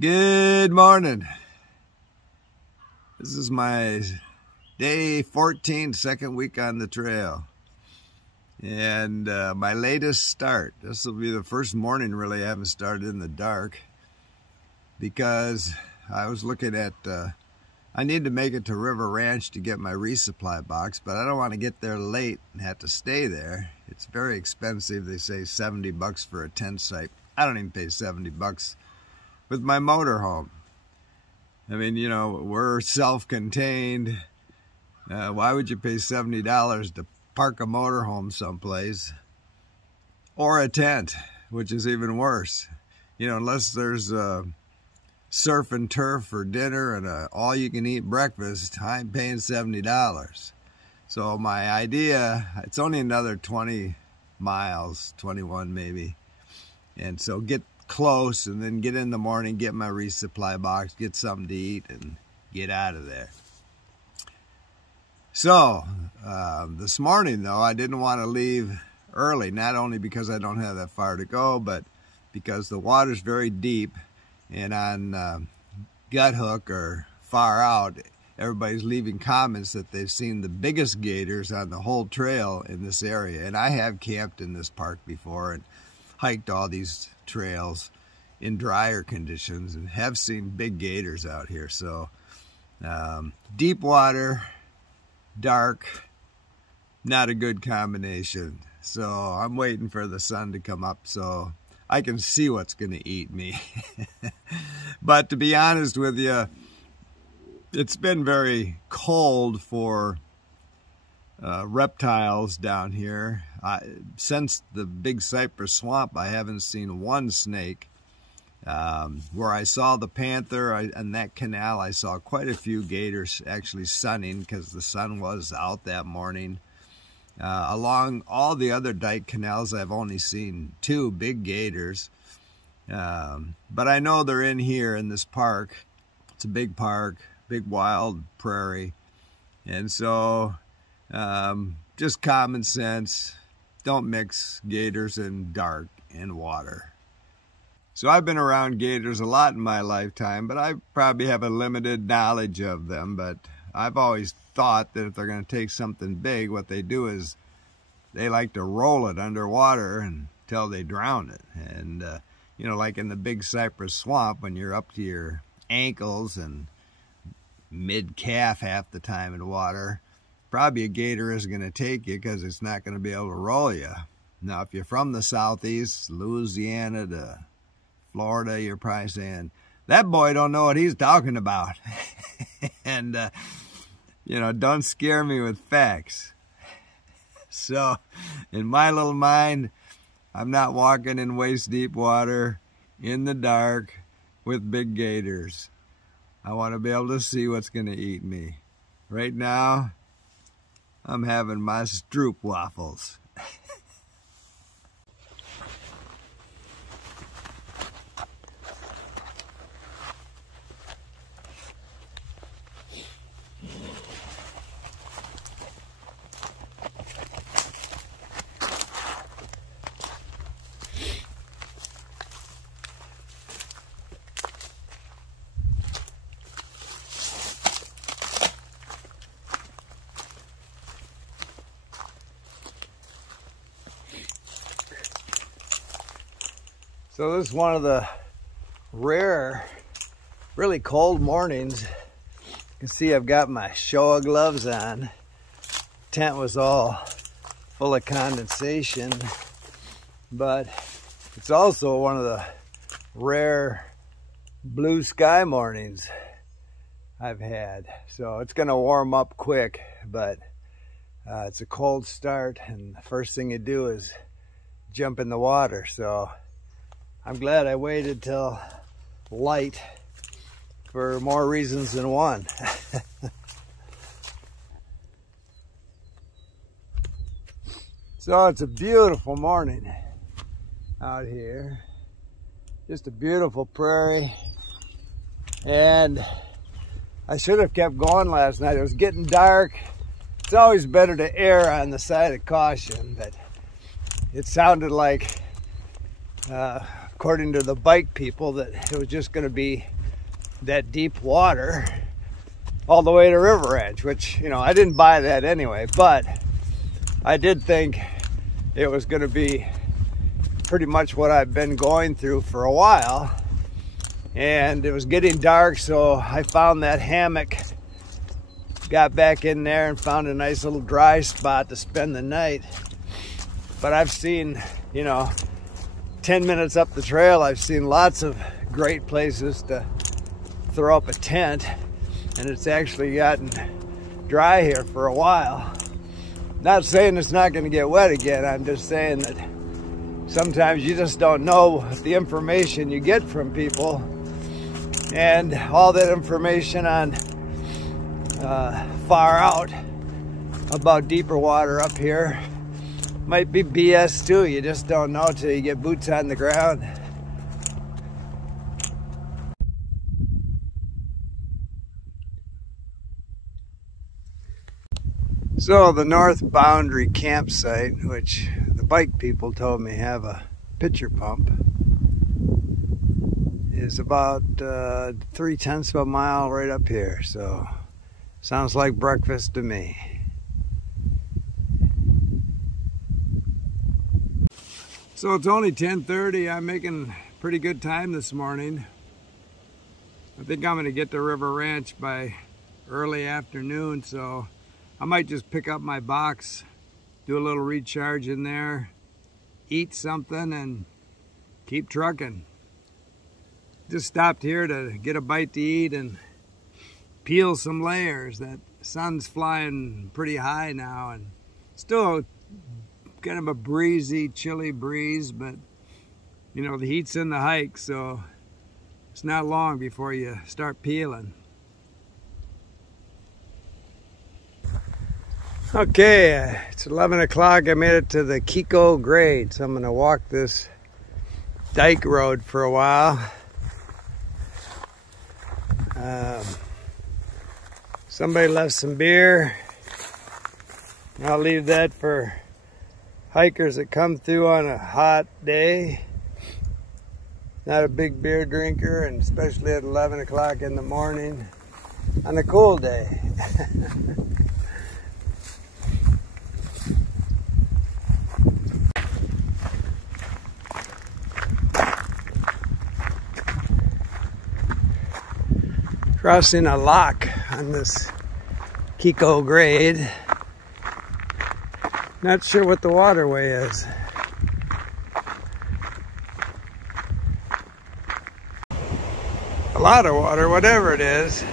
Good morning. This is my day 14, second week on the trail. And my latest start. This will be the first morning really I haven't started in the dark, because I was looking at, I need to make it to River Ranch to get my resupply box, but I don't want to get there late and have to stay there. It's very expensive. They say $70 for a tent site. I don't even pay $70 with my motorhome. I mean, you know, we're self-contained. Why would you pay $70 to park a motorhome someplace? Or a tent, which is even worse. You know, unless there's surf and turf for dinner and all-you-can-eat breakfast, I'm paying $70. So my idea, it's only another 20 miles, 21 maybe. And so get close and then get in the morning, get my resupply box, get something to eat, and get out of there. So this morning though, I didn't want to leave early, not only because I don't have that far to go, but because the water's very deep, and on Gut Hook or Far Out, everybody's leaving comments that they've seen the biggest gators on the whole trail in this area. And I have camped in this park before and hiked all these trails in drier conditions and have seen big gators out here. So deep water, dark, not a good combination. So I'm waiting for the sun to come up so I can see what's going to eat me. But to be honest with you, it's been very cold for reptiles down here. Since the Big Cypress Swamp, I haven't seen one snake. Where I saw the panther in that canal, I saw quite a few gators actually sunning because the sun was out that morning. Along all the other dike canals, I've only seen 2 big gators. But I know they're in here in this park. It's a big park, big wild prairie. And so just common sense, don't mix gators in dark and water. So I've been around gators a lot in my lifetime, but I probably have a limited knowledge of them. But I've always thought that if they're going to take something big, what they do is they like to roll it underwater until they drown it. And, you know, like in the Big Cypress Swamp, when you're up to your ankles and mid-calf half the time in water, probably a gator isn't going to take you because it's not going to be able to roll you. Now, if you're from the southeast, Louisiana to Florida, you're probably saying, that boy don't know what he's talking about. And, you know, don't scare me with facts. So, in my little mind, I'm not walking in waist-deep water in the dark with big gators. I want to be able to see what's going to eat me. Right now, I'm having my stroop waffles. So this is one of the rare, really cold mornings. You can see I've got my Showa gloves on. Tent was all full of condensation, but it's also one of the rare blue sky mornings I've had. So it's gonna warm up quick, but it's a cold start, and the first thing you do is jump in the water. So I'm glad I waited till light for more reasons than one. So it's a beautiful morning out here. Just a beautiful prairie. And I should have kept going last night. It was getting dark. It's always better to err on the side of caution, but it sounded like according to the bike people, that it was just going to be that deep water all the way to River Edge, which, you know, I didn't buy that anyway, but I did think it was going to be pretty much what I've been going through for a while. And it was getting dark, so I found that hammock, got back in there and found a nice little dry spot to spend the night. But I've seen, you know, 10 minutes up the trail, I've seen lots of great places to throw up a tent, and it's actually gotten dry here for a while. Not saying it's not going to get wet again, I'm just saying that sometimes you just don't know the information you get from people, and all that information on far out about deeper water up here might be BS too. You just don't know till you get boots on the ground. So the north boundary campsite, which the bike people told me have a pitcher pump, is about 3/10 of a mile right up here. So sounds like breakfast to me. So it's only 10:30. I'm making pretty good time this morning. I think I'm going to get to River Ranch by early afternoon, so I might just pick up my box, do a little recharge in there, eat something, and keep trucking. Just stopped here to get a bite to eat and peel some layers. That sun's flying pretty high now, and still kind of a breezy, chilly breeze, but you know, the heat's in the hike, so it's not long before you start peeling. Okay, it's 11 o'clock. I made it to the Kiko grade, so I'm going to walk this dike road for a while. Somebody left some beer. I'll leave that for hikers that come through on a hot day. Not a big beer drinker, and especially at 11 o'clock in the morning on a cool day. Crossing a lock on this Kiko grade. Not sure what the waterway is. A lot of water, whatever it is.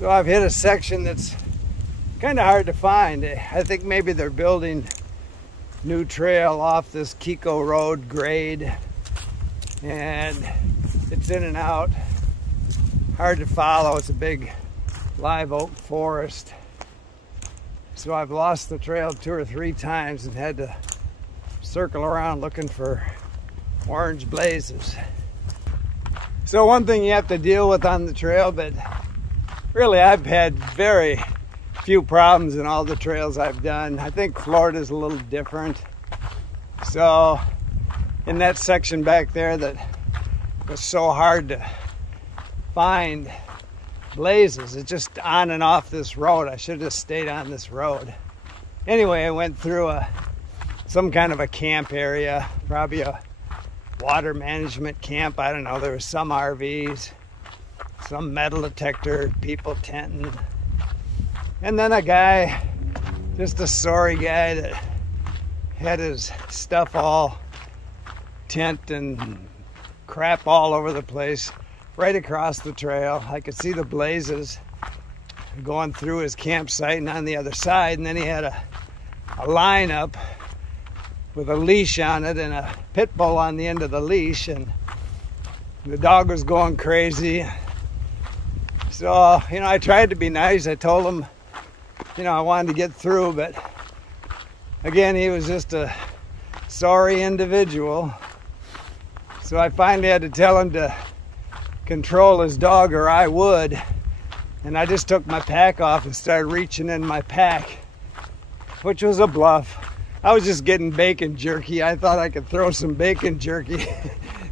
So I've hit a section that's kind of hard to find. I think maybe they're building new trail off this Kiko Road grade, and it's in and out. Hard to follow. It's a big live oak forest. So I've lost the trail 2 or 3 times and had to circle around looking for orange blazes. So one thing you have to deal with on the trail, but really I've had very few problems in all the trails I've done. I think Florida's a little different. So in that section back there that was so hard to find blazes, it's just on and off this road. I should have just stayed on this road. Anyway, I went through some kind of a camp area, probably a water management camp. I don't know, there was some RVs, some metal detector, people tenting. And then a guy, just a sorry guy that had his stuff all tent and crap all over the place, right across the trail. I could see the blazes going through his campsite and on the other side. And then he had a line up with a leash on it and a pit bull on the end of the leash. And the dog was going crazy. So, you know, I tried to be nice. I told him, you know, I wanted to get through, but again, he was just a sorry individual. So I finally had to tell him to control his dog, or I would. And I just took my pack off and started reaching in my pack, which was a bluff. I was just getting bacon jerky. I thought I could throw some bacon jerky,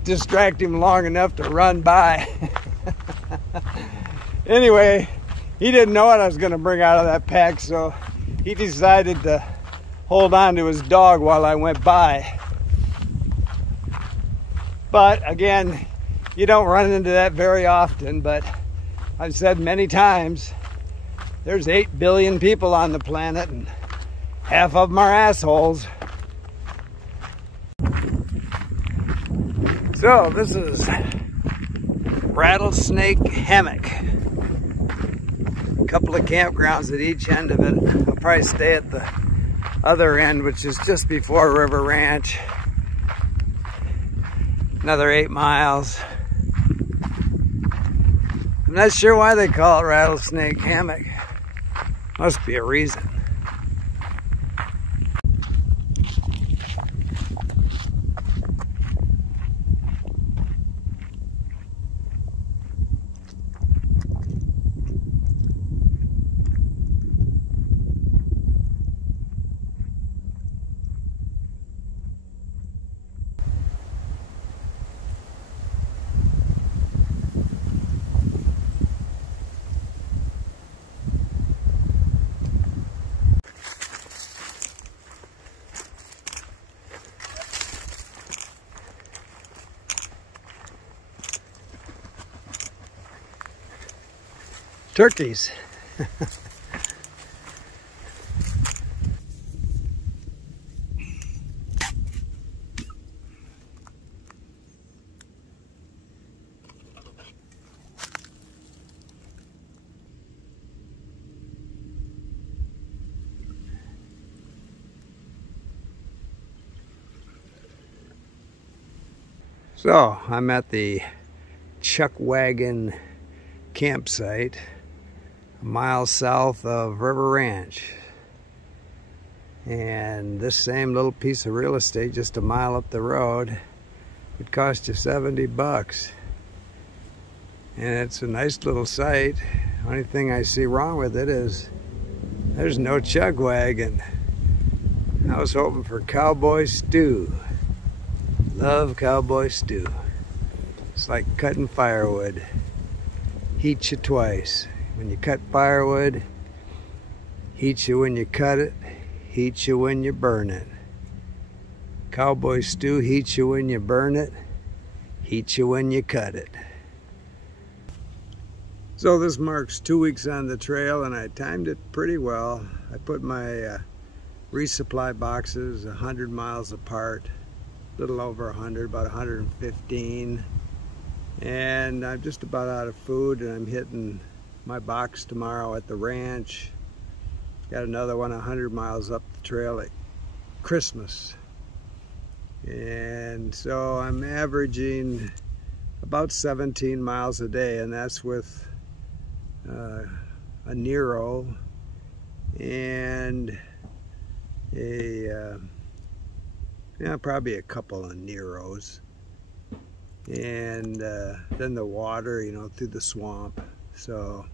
distract him long enough to run by. Anyway, he didn't know what I was going to bring out of that pack, so he decided to hold on to his dog while I went by. But again, you don't run into that very often, but I've said many times, there's 8 billion people on the planet and half of them are assholes. So this is Rattlesnake Hammock. A couple of campgrounds at each end of it. I'll probably stay at the other end, which is just before River Ranch. Another 8 miles. I'm not sure why they call it Rattlesnake Hammock. Must be a reason. Turkeys. So I'm at the Chuck Wagon campsite, a mile south of River Ranch, and this same little piece of real estate just a mile up the road would cost you $70, and it's a nice little site. Only thing I see wrong with it is there's no Chuck Wagon. I was hoping for cowboy stew. Love cowboy stew. It's like cutting firewood. Heats you twice. When you cut firewood, heats you when you cut it, heats you when you burn it. Cowboy stew heats you when you burn it, heats you when you cut it. So this marks 2 weeks on the trail, and I timed it pretty well. I put my resupply boxes 100 miles apart, a little over 100, about 115. And I'm just about out of food, and I'm hitting my box tomorrow at the ranch. Got another one 100 miles up the trail at Christmas. And so I'm averaging about 17 miles a day, and that's with a Nero and a probably a couple of Neros, and then the water, you know, through the swamp. So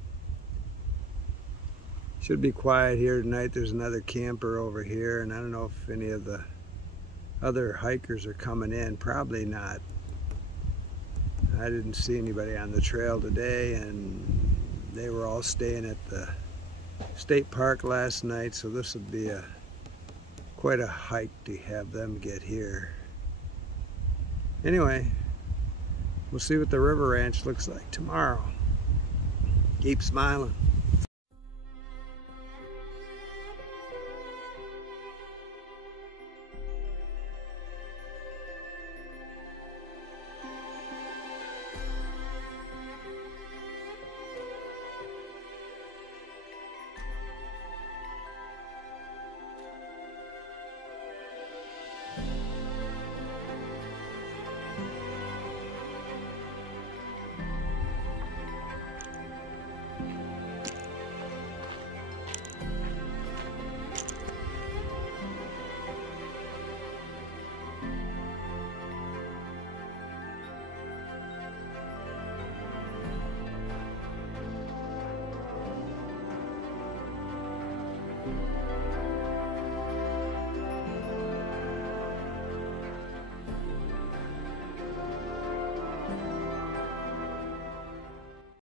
should be quiet here tonight. There's another camper over here, and I don't know if any of the other hikers are coming in. Probably not. I didn't see anybody on the trail today, and they were all staying at the state park last night, so this would be quite a hike to have them get here. Anyway, we'll see what the River Ranch looks like tomorrow. Keep smiling.